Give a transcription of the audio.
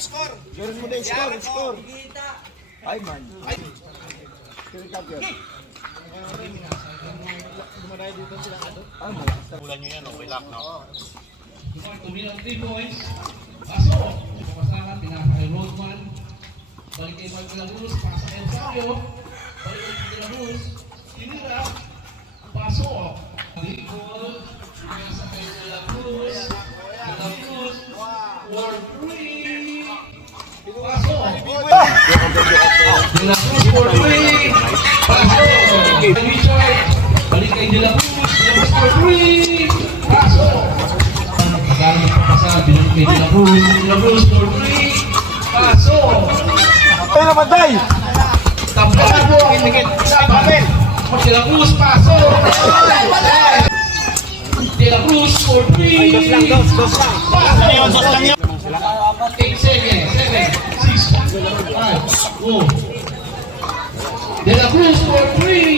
score. Ganun mo na yung score, score. Ay, man. Ay. Kinikap yun. Dumaray dito sila ato. Ah, mo. Ulan nyo yan, okay lang, no? Tumilang 3 points. Paso. Pasahan, pinaka kay Roadman. Balik kay Mark Lagos. Pasa kay Rosario. Balik kay Lagos. Tinira. Paso. Likod. Pasa kay Lagos. Lagos. 4-3. Paso. Lagos 4-3. Paso. Richard. Balik kay Lagos. Lagos 4-3. Paso. Galing pa sa binalik kay Lagos 4-3. Paso. Ay, namatay! Tampala po ang indikit sa papel. De La Cruz, paso. De La Cruz, 4-3. Paso. 8 seconds, 7, 6, 5, 4. De La Cruz, 4-3.